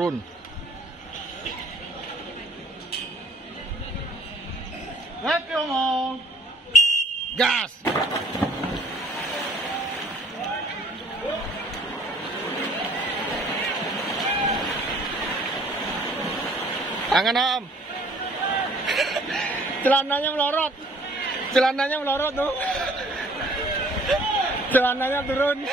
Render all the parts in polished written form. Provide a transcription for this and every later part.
turun. Happy ngomong. Gas. Tangan Am. Celananya melorot. Celananya melorot tuh. Celananya turun.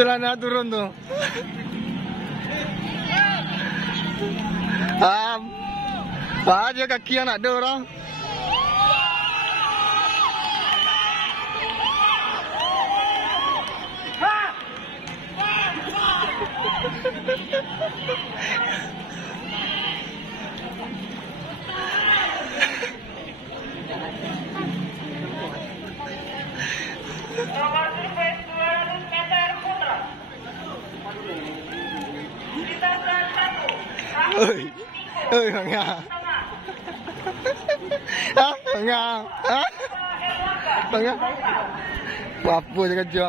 Celana turun tuh. Aja kaki anak ada orang. Bang Ya. Bang Ya. Bang Ya. Apa je kerja?